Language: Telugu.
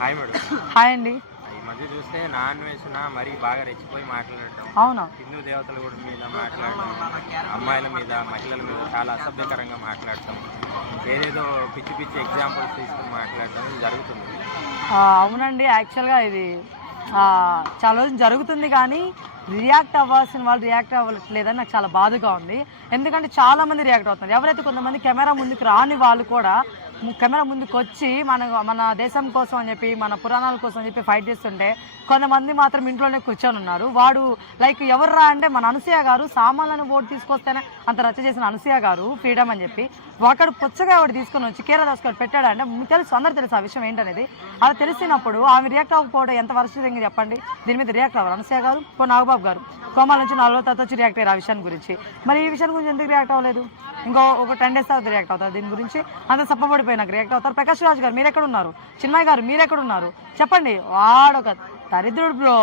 Hi madam. హాయ్ అండి. ఈ మధ్య చూస్తే నాన్ వెజ్ మరీ బాగా రెచ్చిపోయి మాట్లాడటం, అవునా? హిందూ దేవతల కూడా మీద మాట్లాడటం, అమ్మాయిల మీద మహిళల మీద చాలా అసభ్యకరంగా మాట్లాడటం, ఏదేదో పిచ్చి పిచ్చి ఎగ్జాంపుల్స్ తీసుకుని మాట్లాడటం ఇది జరుగుతుంది. అవునండి. యాక్చువల్గా ఇది చాలా రోజులు జరుగుతుంది, కానీ రియాక్ట్ అవ్వాల్సిన వాళ్ళు రియాక్ట్ అవ్వట్లేదని నాకు చాలా బాధగా ఉంది. ఎందుకంటే చాలామంది రియాక్ట్ అవుతున్నారు. ఎవరైతే కొంతమంది కెమెరా ముందుకు రాని వాళ్ళు కూడా కెమెరా ముందుకు వచ్చి మన దేశం కోసం అని చెప్పి, మన పురాణాల కోసం అని చెప్పి ఫైట్ చేస్తుంటే, కొంతమంది మాత్రం ఇంట్లోనే కూర్చొని ఉన్నారు. వాడు లైక్ ఎవర్రా అంటే మన అనసూయ గారు సామాన్లను ఓటు తీసుకొస్తేనే అంత రచ్చ చేసిన అనసూయ గారు ఫ్రీడమ్ అని చెప్పి ఒకడు పుచ్చగా ఒకటి తీసుకొని వచ్చి కీరదాస్ గారు పెట్టాడంటే మీకు తెలుసు, అందరూ తెలుసు ఆ విషయం ఏంటనేది. అలా తెలిసినప్పుడు ఆమె రియాక్ట్ అవ్వకపోవడం ఎంత వర్షంగా చెప్పండి. దీని మీద రియాక్ట్ అవ్వరు అనసూయ గారు, నాగబాబు గారు కోమాల నుంచి 4 రోజుల తర్వాత వచ్చి రియాక్ట్ అయ్యారు ఆ విషయం గురించి. మరి ఈ విషయం గురించి ఎందుకు రియాక్ట్ అవ్వలేదు? ఒక 10 days తర్వాత రియాక్ట్ అవుతారు. దీని గురించి అంత సప్పబడిపోయినాక రియాక్ట్ అవుతారు. ప్రకాష్ రాజ్ గారు మీరు ఎక్కడ ఉన్నారు? చిన్మయ్ గారు మీరు ఎక్కడ ఉన్నారు? చెప్పండి. వాడొక దరిద్రుడు బ్రో.